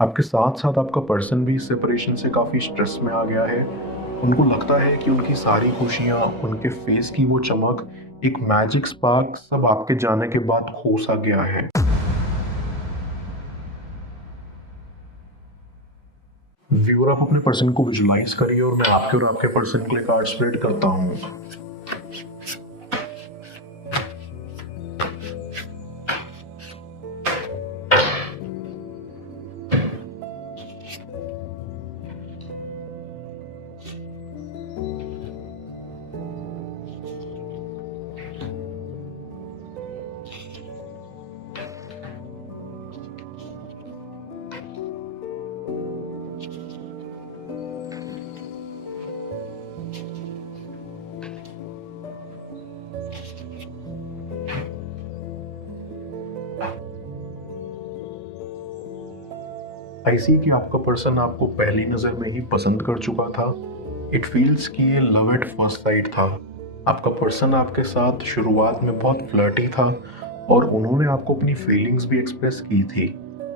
आपके साथ-साथ आपका पर्सन भी इस सेपरेशन से काफ़ी स्ट्रेस में आ गया है। उनको लगता है कि उनकी सारी खुशियाँ, उनके फेस की वो चमक, एक मैजिक स्पार्क सब आपके जाने के बाद खो-सा गया है। व्यूअर, आप अपने पर्सन को विजुअलाइज़ करिए और मैं आपके और आपके पर्सन के लिए कार्ड स्प्रेड करता हूँ। आई सी कि आपका पर्सन आपको पहली नज़र में ही पसंद कर चुका था। इट फील्स कि ये लव एट फर्स्ट साइट था। आपका पर्सन आपके साथ शुरुआत में बहुत फ्लर्टी था और उन्होंने आपको अपनी फीलिंग्स भी एक्सप्रेस की थी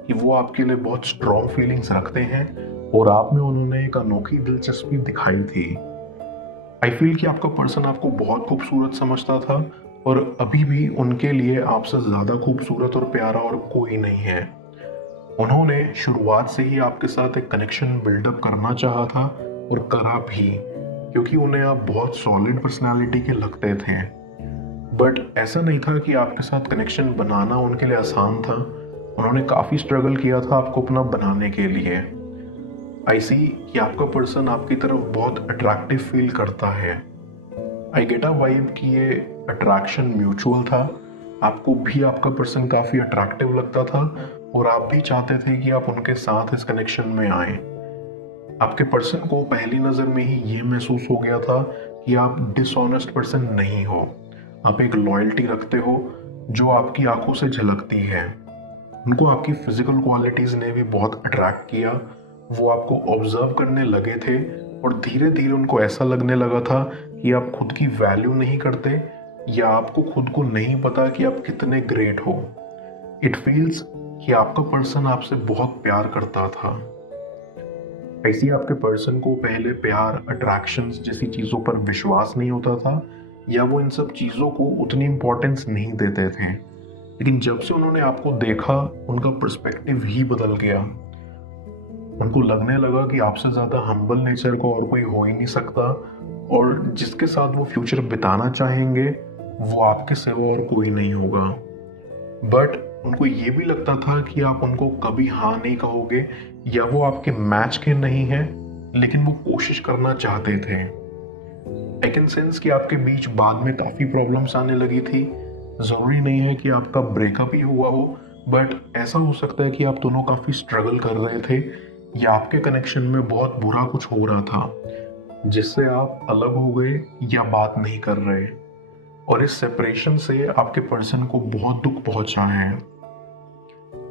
कि वो आपके लिए बहुत स्ट्रॉन्ग फीलिंग्स रखते हैं और आप में उन्होंने एक अनोखी दिलचस्पी दिखाई थी। आई फील कि आपका पर्सन आपको बहुत खूबसूरत समझता था और अभी भी उनके लिए आपसे ज़्यादा खूबसूरत और प्यारा और कोई नहीं है। उन्होंने शुरुआत से ही आपके साथ एक कनेक्शन बिल्डअप करना चाहा था और करा भी, क्योंकि उन्हें आप बहुत सॉलिड पर्सनालिटी के लगते थे। बट ऐसा नहीं था कि आपके साथ कनेक्शन बनाना उनके लिए आसान था। उन्होंने काफ़ी स्ट्रगल किया था आपको अपना बनाने के लिए। आई सी कि आपका पर्सन आपकी तरफ बहुत अट्रैक्टिव फील करता है। आई गेट अ वाइब कि ये अट्रैक्शन म्यूचुअल था। आपको भी आपका पर्सन काफ़ी अट्रैक्टिव लगता था और आप भी चाहते थे कि आप उनके साथ इस कनेक्शन में आए। आपके पर्सन को पहली नज़र में ही ये महसूस हो गया था कि आप डिसऑनेस्ट पर्सन नहीं हो। आप एक लॉयल्टी रखते हो जो आपकी आंखों से झलकती है। उनको आपकी फिजिकल क्वालिटीज़ ने भी बहुत अट्रैक्ट किया। वो आपको ऑब्जर्व करने लगे थे और धीरे धीरे उनको ऐसा लगने लगा था कि आप खुद की वैल्यू नहीं करते या आपको खुद को नहीं पता कि आप कितने ग्रेट हो। इट फील्स कि आपका पर्सन आपसे बहुत प्यार करता था। ऐसे ही आपके पर्सन को पहले प्यार, अट्रैक्शंस जैसी चीज़ों पर विश्वास नहीं होता था या वो इन सब चीज़ों को उतनी इम्पोर्टेंस नहीं देते थे। लेकिन जब से उन्होंने आपको देखा, उनका पर्सपेक्टिव ही बदल गया। उनको लगने लगा कि आपसे ज़्यादा हम्बल नेचर को और कोई हो ही नहीं सकता और जिसके साथ वो फ्यूचर बिताना चाहेंगे, वो आपके सिवा और कोई नहीं होगा। बट उनको ये भी लगता था कि आप उनको कभी हाँ नहीं कहोगे या वो आपके मैच के नहीं हैं, लेकिन वो कोशिश करना चाहते थे। आई कैन सेंस कि आपके बीच बाद में काफ़ी प्रॉब्लम्स आने लगी थी। ज़रूरी नहीं है कि आपका ब्रेकअप ही हुआ हो, बट ऐसा हो सकता है कि आप दोनों काफ़ी स्ट्रगल कर रहे थे या आपके कनेक्शन में बहुत बुरा कुछ हो रहा था जिससे आप अलग हो गए या बात नहीं कर रहे, और इस सेपरेशन से आपके पर्सन को बहुत दुख पहुंचा है।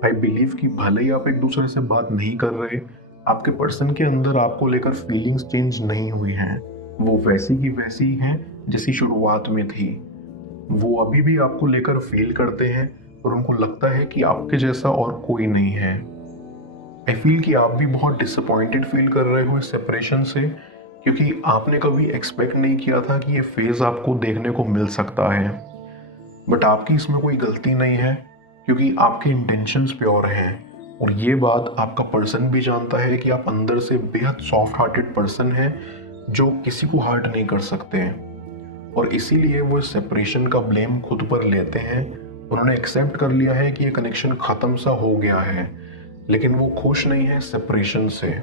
आई बिलीव कि भले ही आप एक दूसरे से बात नहीं कर रहे, आपके पर्सन के अंदर आपको लेकर फीलिंग्स चेंज नहीं हुई हैं। वो वैसी की वैसी ही हैं जैसी शुरुआत में थी। वो अभी भी आपको लेकर फील करते हैं और उनको लगता है कि आपके जैसा और कोई नहीं है। आई फील कि आप भी बहुत डिसअपॉइंटेड फील कर रहे हो इस सेपरेशन से, क्योंकि आपने कभी एक्सपेक्ट नहीं किया था कि ये फेज़ आपको देखने को मिल सकता है। बट आपकी इसमें कोई गलती नहीं है, क्योंकि आपके इंटेंशंस प्योर हैं और ये बात आपका पर्सन भी जानता है कि आप अंदर से बेहद सॉफ्ट हार्टेड पर्सन हैं जो किसी को हर्ट नहीं कर सकते हैं, और इसीलिए वो इस सेपरेशन का ब्लेम खुद पर लेते हैं। उन्होंने एक्सेप्ट कर लिया है कि ये कनेक्शन ख़त्म सा हो गया है, लेकिन वो खुश नहीं है सेपरेशन से,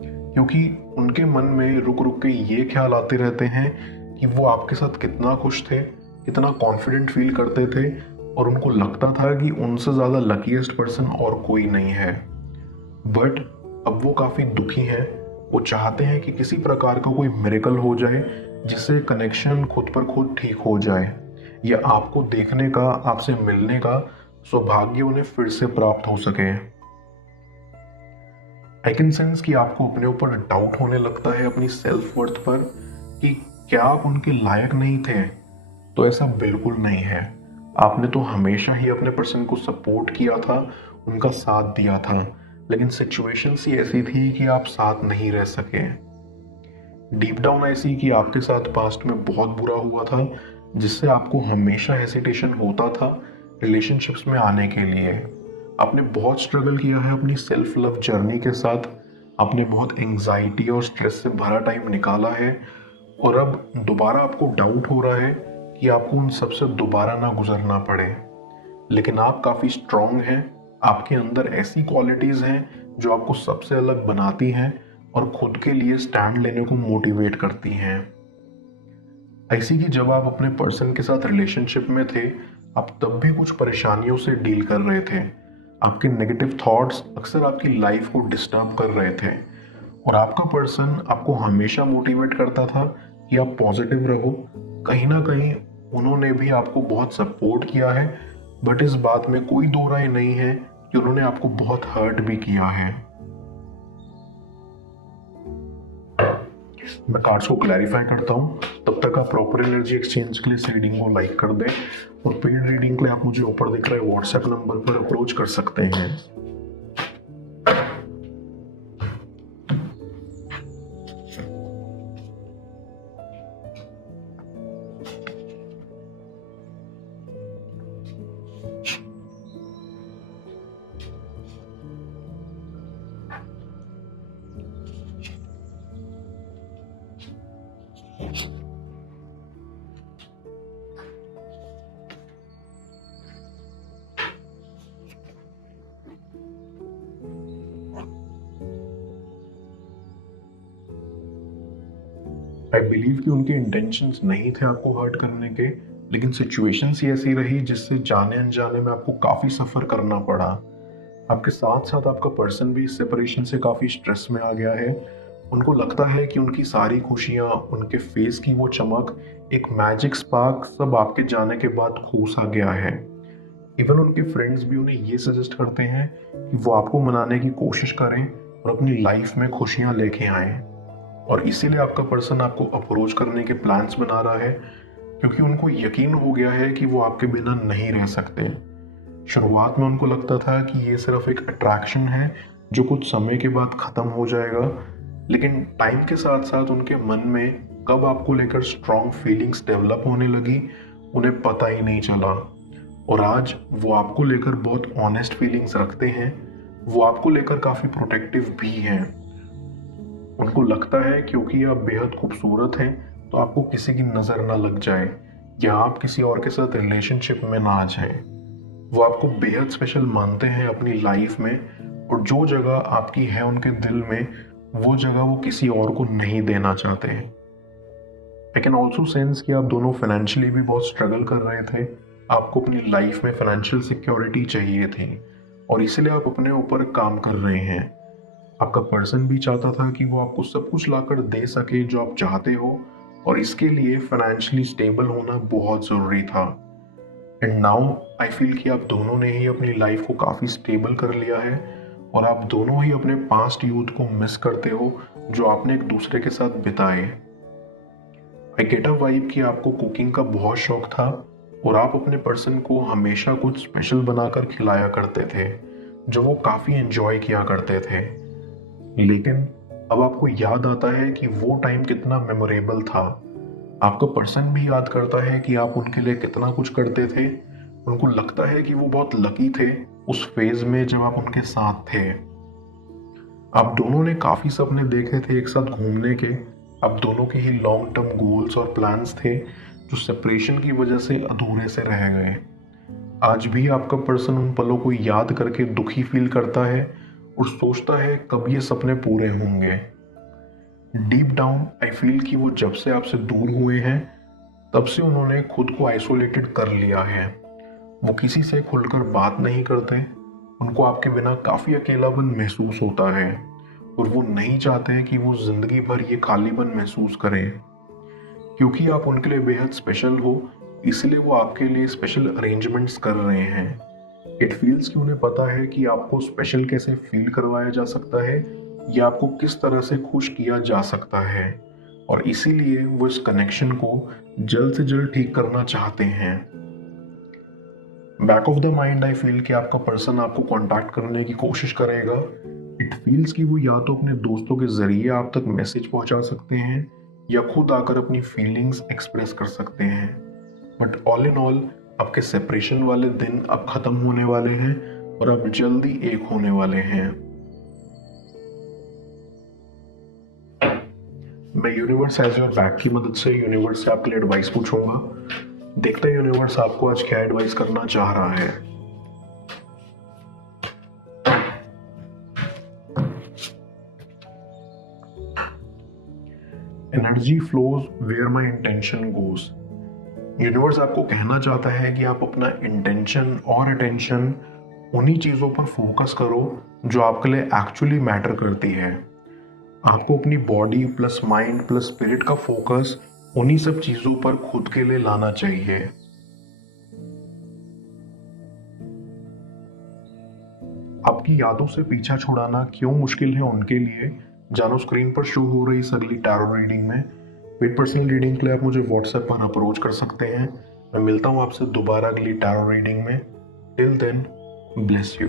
क्योंकि उनके मन में रुक रुक के ये ख्याल आते रहते हैं कि वो आपके साथ कितना खुश थे, कितना कॉन्फिडेंट फील करते थे और उनको लगता था कि उनसे ज़्यादा लकीएस्ट पर्सन और कोई नहीं है। बट अब वो काफ़ी दुखी हैं। वो चाहते हैं कि किसी प्रकार का कोई मिरेकल हो जाए जिससे कनेक्शन खुद पर खुद ठीक हो जाए या आपको देखने का, आपसे मिलने का सौभाग्य उन्हें फिर से प्राप्त हो सके। आई कैन सेंस कि आपको अपने ऊपर डाउट होने लगता है अपनी सेल्फ वर्थ पर कि क्या आप उनके लायक नहीं थे। तो ऐसा बिल्कुल नहीं है। आपने तो हमेशा ही अपने पर्सन को सपोर्ट किया था, उनका साथ दिया था। लेकिन सिचुएशंस ही ऐसी थी कि आप साथ नहीं रह सके। डीप डाउन ऐसी कि आपके साथ पास्ट में बहुत बुरा हुआ था, जिससे आपको हमेशा हेसिटेशन होता था रिलेशनशिप्स में आने के लिए। आपने बहुत स्ट्रगल किया है अपनी सेल्फ लव जर्नी के साथ, आपने बहुत एंजाइटी और स्ट्रेस से भरा टाइम निकाला है, और अब दोबारा आपको डाउट हो रहा है कि आपको उन सब से दोबारा ना गुजरना पड़े। लेकिन आप काफ़ी स्ट्रांग हैं, आपके अंदर ऐसी क्वालिटीज़ हैं जो आपको सबसे अलग बनाती हैं और खुद के लिए स्टैंड लेने को मोटिवेट करती हैं। ऐसी कि जब आप अपने पर्सन के साथ रिलेशनशिप में थे, आप तब भी कुछ परेशानियों से डील कर रहे थे। आपके नेगेटिव थॉट्स अक्सर आपकी लाइफ को डिस्टर्ब कर रहे थे, और आपका पर्सन आपको हमेशा मोटिवेट करता था कि आप पॉजिटिव रहो। कहीं ना कहीं उन्होंने भी आपको बहुत सपोर्ट किया है, बट इस बात में कोई दो राय नहीं है कि उन्होंने आपको बहुत हर्ट भी किया है। मैं कार्ड्स को क्लैरिफाई करता हूँ, तब तक आप प्रॉपर एनर्जी एक्सचेंज के लिए इस रीडिंग को लाइक कर दें, और पेड रीडिंग के लिए आप मुझे ऊपर दिख रहे व्हाट्सएप नंबर पर अप्रोच कर सकते हैं। आई बिलीव कि उनके इंटेंशंस नहीं थे आपको हर्ट करने के, लेकिन सिचुएशंस ही ऐसी रही जिससे जाने अनजाने में आपको काफ़ी सफ़र करना पड़ा। आपके साथ साथ आपका पर्सन भी इस सेपरेशन से काफ़ी स्ट्रेस में आ गया है। उनको लगता है कि उनकी सारी खुशियाँ, उनके फेस की वो चमक, एक मैजिक स्पार्क सब आपके जाने के बाद खो सा गया है। इवन उनके फ्रेंड्स भी उन्हें ये सजेस्ट करते हैं कि वो आपको मनाने की कोशिश करें और अपनी लाइफ में खुशियाँ लेके आएँ। और इसीलिए आपका पर्सन आपको अप्रोच करने के प्लान्स बना रहा है, क्योंकि उनको यकीन हो गया है कि वो आपके बिना नहीं रह सकते। शुरुआत में उनको लगता था कि ये सिर्फ एक अट्रैक्शन है जो कुछ समय के बाद ख़त्म हो जाएगा, लेकिन टाइम के साथ साथ उनके मन में कब आपको लेकर स्ट्रॉन्ग फीलिंग्स डेवलप होने लगी, उन्हें पता ही नहीं चला। और आज वो आपको लेकर बहुत ऑनेस्ट फीलिंग्स रखते हैं, वो आपको लेकर काफ़ी प्रोटेक्टिव भी हैं। उनको लगता है क्योंकि आप बेहद खूबसूरत हैं, तो आपको किसी की नज़र ना लग जाए, या आप किसी और के साथ रिलेशनशिप में ना आ जाए। वो आपको बेहद स्पेशल मानते हैं अपनी लाइफ में, और जो जगह आपकी है उनके दिल में, वो जगह वो किसी और को नहीं देना चाहते हैं। आई कैन ऑल्सो सेंस कि आप दोनों फाइनेंशियली भी बहुत स्ट्रगल कर रहे थे। आपको अपनी लाइफ में फाइनेंशियल सिक्योरिटी चाहिए थी, और इसीलिए आप अपने ऊपर काम कर रहे हैं। आपका पर्सन भी चाहता था कि वो आपको सब कुछ लाकर दे सके जो आप चाहते हो, और इसके लिए फाइनेंशियली स्टेबल होना बहुत ज़रूरी था। एंड नाउ आई फील कि आप दोनों ने ही अपनी लाइफ को काफ़ी स्टेबल कर लिया है, और आप दोनों ही अपने पास्ट यूथ को मिस करते हो जो आपने एक दूसरे के साथ बिताए। आई गेट अ वाइब कि आपको कुकिंग का बहुत शौक था, और आप अपने पर्सन को हमेशा कुछ स्पेशल बनाकर खिलाया करते थे जो वो काफ़ी एंजॉय किया करते थे। लेकिन अब आपको याद आता है कि वो टाइम कितना मेमोरेबल था। आपका पर्सन भी याद करता है कि आप उनके लिए कितना कुछ करते थे। उनको लगता है कि वो बहुत लकी थे उस फेज में जब आप उनके साथ थे। आप दोनों ने काफ़ी सपने देखे थे एक साथ घूमने के। आप दोनों के ही लॉन्ग टर्म गोल्स और प्लान्स थे जो सेपरेशन की वजह से अधूरे से रह गए। आज भी आपका पर्सन उन पलों को याद करके दुखी फील करता है और सोचता है कब ये सपने पूरे होंगे। डीप डाउन आई फील कि वो जब से आपसे दूर हुए हैं, तब से उन्होंने खुद को आइसोलेटेड कर लिया है। वो किसी से खुलकर बात नहीं करते। उनको आपके बिना काफ़ी अकेलापन महसूस होता है, और वो नहीं चाहते कि वो ज़िंदगी भर ये खालीपन महसूस करें। क्योंकि आप उनके लिए बेहद स्पेशल हो, इसलिए वो आपके लिए स्पेशल अरेंजमेंट्स कर रहे हैं। इट फील्स कि उन्हें पता है कि आपको स्पेशल कैसे फील करवाया जा सकता है, या आपको किस तरह से खुश किया जा सकता है, और इसीलिए वो इस कनेक्शन को जल्द से जल्द ठीक करना चाहते हैं। Back of the mind I feel कि आपका पर्सन आपको कांटेक्ट करने की कोशिश करेगा। इट फील्स कि वो या तो अपने दोस्तों के ज़रिए आप तक मैसेज पहुंचा सकते हैं या खुद आकर अपनी फीलिंग्स एक्सप्रेस कर सकते हैं। बट ऑल इन ऑल आपके सेपरेशन वाले दिन अब ख़त्म होने वाले हैं और अब जल्दी एक होने वाले हैं। मैं यूनिवर्स एज योर बैक की मदद से यूनिवर्स से आपके लिए एडवाइस पूछूंगा। देखते हैं यूनिवर्स आपको आज क्या एडवाइस करना चाह रहा है। Energy flows where my intention goes. Universe आपको कहना चाहता है कि आप अपना इंटेंशन और अटेंशन उन्हीं चीज़ों पर फोकस करो जो आपके लिए एक्चुअली मैटर करती है। आपको अपनी body plus mind plus spirit का फोकस उन्हीं सब चीज़ों पर खुद के लिए लाना चाहिए। आपकी यादों से पीछा छुड़ाना क्यों मुश्किल है उनके लिए जानो स्क्रीन पर शो हो रही इस अगली टैरो रीडिंग में। पेड पर्सनल रीडिंग के लिए आप मुझे व्हाट्सएप पर अप्रोच कर सकते हैं। मैं मिलता हूँ आपसे दोबारा अगली टैरो रीडिंग में। Till then, bless you.